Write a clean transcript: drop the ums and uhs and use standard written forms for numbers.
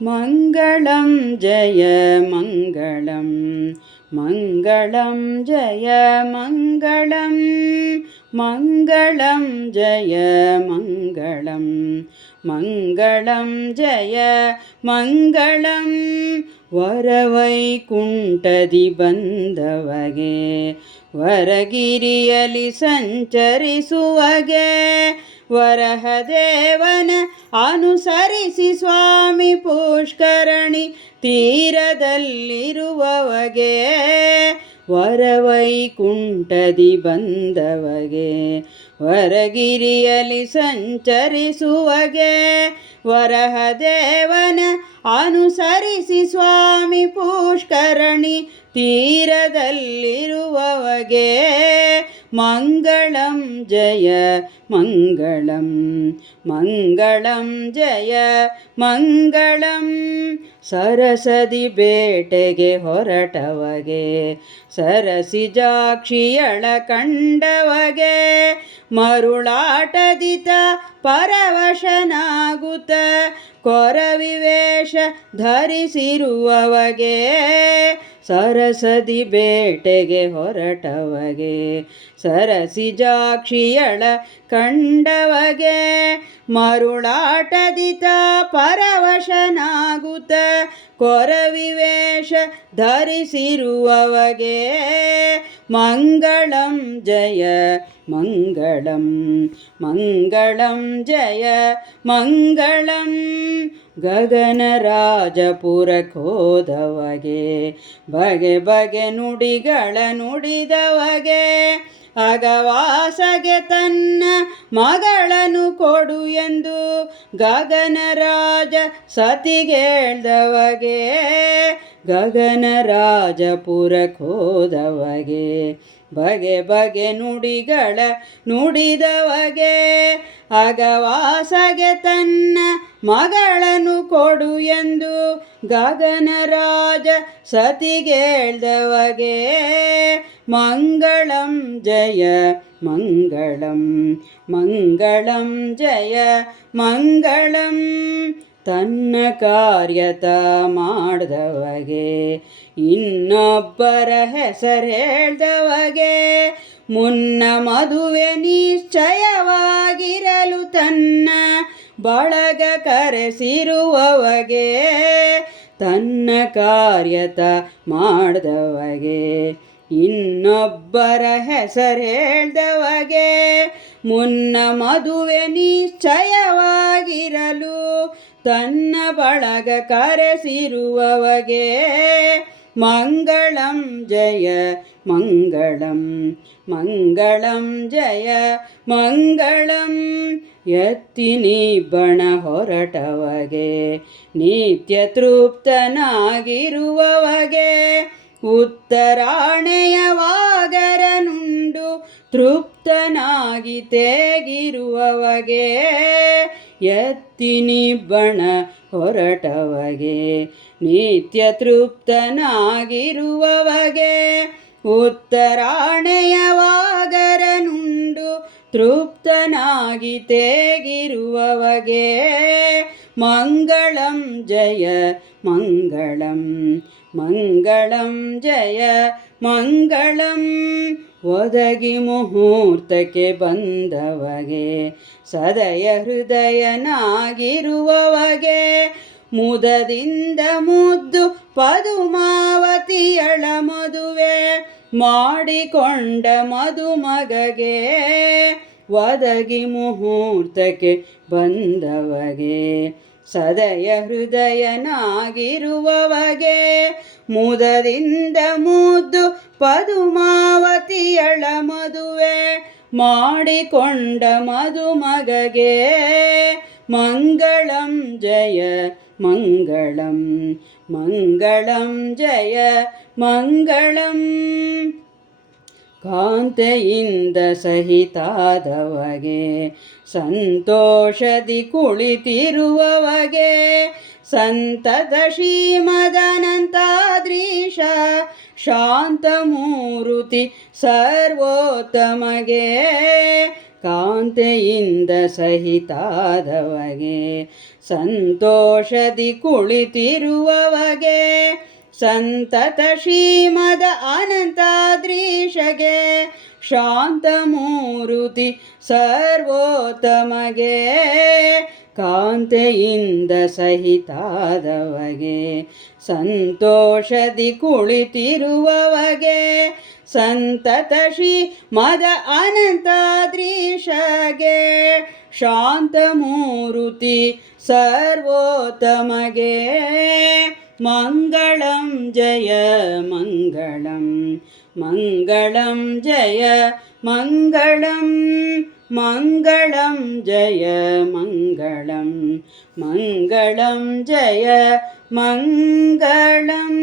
मङ्गलं जय मङ्गलं मङ्गलं जय मङ्गलं मङ्गलं जय मङ्गलं मङ्गलं जय मङ्गलं ವರವೈಕುಂಠದಿ ಬಂದವಗೆ ವರಗಿರಿಯಲಿ ಸಂಚರಿಸುವಗೆ ವರಹದೇವನ ಅನುಸರಿಸಿ ಸ್ವಾಮಿ ಪುಷ್ಕರಣಿ ತೀರದಲ್ಲಿರುವವಗೆ ವರವೈಕುಂಠದಿ ಬಂದವಗೆ ವರಗಿರಿಯಲಿ ಸಂಚರಿಸುವಗೆ ವರಹದೇವನ ಅನುಸರಿಸಿ ಸ್ವಾಮಿ ಪುಷ್ಕರಣಿ ತೀರದಲ್ಲಿರುವವಗೆ ಮಂಗಳಂ ಜಯ ಮಂಗಳಂ ಮಂಗಳಂ ಜಯ ಮಂಗಳಂ ಸರಸದಿ ಬೇಟೆಗೆ ಹೊರಟವಗೆ ಸರಸಿಜಾಕ್ಷಿಯಳ ಕಂಡವಗೆ ಮರುಳಾಟದಿತ ಪರವಶನಾಗುತ್ತ ಕೊರವಿವೇಶ ಧರಿಸಿರುವವಗೆ ಸರಸದಿ ಬೇಟೆಗೆ ಹೊರಟವಗೆ ಸರಸಿಜಾಕ್ಷಿಯಳ ಕಂಡವಗೆ ಮರುಳಾಟದಿತ ಪರವಶನಾಗುತ್ತ ಕೊರವಿವೇಶ ಧರಿಸಿರುವವಗೆ ಮಂಗಳಂ ಜಯ ಮಂಗಳಂ ಮಂಗಳಂ ಜಯ ಮಂಗಳಂ ಗಗನರಾಜಪುರಕ್ಕೋದವಗೆ ಬಗೆ ಬಗೆ ನುಡಿಗಳ ನುಡಿದವಗೆ ಅಗವಾಸಗೆ ತನ್ನ ಮಗಳನ್ನು ಕೊಡು ಎಂದು ಗಗನರಾಜ ಸತಿಗೇಳ್ದವಗೆ ಗಗನರಾಜಪುರಕ್ಕೋದವಗೆ ಬಗೆ ಬಗೆ ನುಡಿಗಳ ನುಡಿದವಗೆ ಅಗವಾಸಗೆ ತನ್ನ ಮಗಳನ್ನು ಕೊಡು ಎಂದು ಗಗನರಾಜ ಸತಿಗೇಳ್ದವಗೆ ಮಂಗಳಂ ಜಯ ಮಂಗಳಂ ಮಂಗಳಂ ಜಯ ಮಂಗಳಂ ತನ್ನ ಕಾರ್ಯತ ಮಾಡಿದವಗೆ ಇನ್ನೊಬ್ಬರ ಹೆಸರೇಳ್ದವಗೆ ಮುನ್ನ ಮದುವೆ ನಿಶ್ಚಯವಾಗಿರಲು ತನ್ನ ಬಳಗ ಕರೆಸಿರುವವಗೆ ತನ್ನ ಕಾರ್ಯತ ಮಾಡಿದವಗೆ ಇನ್ನೊಬ್ಬರ ಹೆಸರೇಳ್ದವಗೆ ಮುನ್ನ ಮದುವೆ ನಿಶ್ಚಯವಾಗಿರಲು ತನ್ನ ಬಳಗ ಕರೆಸಿರುವವಗೆ ಮಂಗಳಂ ಜಯ ಮಂಗಳಂ ಮಂಗಳಂ ಜಯ ಮಂಗಳಂ ಎತ್ತಿನಿ ಬಣ ಹೊರಟವಗೆ ನಿತ್ಯ ತೃಪ್ತನಾಗಿರುವವಗೆ ಉತ್ತರಾಣೆಯವಾಗರನುಂಡು ತೃಪ್ತನಾಗಿ ತೇಗಿರುವವಗೆ ಎತ್ತಿನಿ ಬಣ ಹೊರಟವಗೆ ನಿತ್ಯ ತೃಪ್ತನಾಗಿರುವವಗೆ ಉತ್ತರಾಣೆಯವಾಗರನುಂಡು ತೃಪ್ತನಾಗಿ ತೇಗಿರುವವಗೆ ಮಂಗಳಂ ಜಯ ಮಂಗಳಂ ಮಂಗಳಂ ಜಯ ಮಂಗಳಂ ಒದಗಿ ಮುಹೂರ್ತಕ್ಕೆ ಬಂದವಗೆ ಸದಯ ಹೃದಯನಾಗಿರುವವಗೆ ಮುದದಿಂದ ಮುದ್ದು ಪದುಮಾವತಿಯಳ ಮದುವೆ ಮಾಡಿಕೊಂಡ ಮದುಮಗಗೆ ಒದಗಿ ಮುಹೂರ್ತಕ್ಕೆ ಬಂದವಗೆ ಸದಯ ಹೃದಯನಾಗಿರುವವಗೆ ಮುದದಿಂದ ಮುದ್ದು ಪದುಮಾವತಿಯಳ ಮದುವೆ ಮಾಡಿಕೊಂಡ ಮದುಮಗಗೆ ಮಂಗಳಂ ಜಯ ಮಂಗಳಂ ಮಂಗಳಂ ಜಯ ಮಂಗಳಂ ಕಾಂತೆಯಿಂದ ಸಹಿತಾದವಗೆ ಸಂತೋಷದಿ ಕುಳಿತಿರುವವಗೆ ಸಂತತ ಶ್ರೀಮದನಂತಾದ್ರೀಶ ಶಾಂತಮೂರುತಿ ಸರ್ವೋತ್ತಮಗೆ ಕಾಂತೆಯಿಂದ ಸಹಿತಾದವಗೆ ಸಂತೋಷದಿ ಕುಳಿತಿರುವವಗೆ ಸಂತತ ಶ್ರೀಮದ ಅನಂತಾದ್ರೀಶಗೆ ಶಾಂತಮೂರುತಿ ಸರ್ವೋತ್ತಮಗೆ ಕಾಂತೆಯಿಂದ ಸಹಿತಾದವಗೆ ಸಂತೋಷದಿ ಕುಳಿತಿರುವವಗೆ ಸಂತತ ಶ್ರೀ ಮದ ಅನಂತಾದ್ರೀಶಗೆ ಶಾಂತಮೂರುತಿ ಸರ್ವೋತ್ತಮಗೆ ಮಂಗಳಂ ಜಯ ಮಂಗಳಂ ಮಂಗಳಂ ಜಯ ಮಂಗಳಂ ಮಂಗಳಂ ಜಯ ಮಂಗಳಂ ಮಂಗಳಂ ಜಯ ಮಂಗಳಂ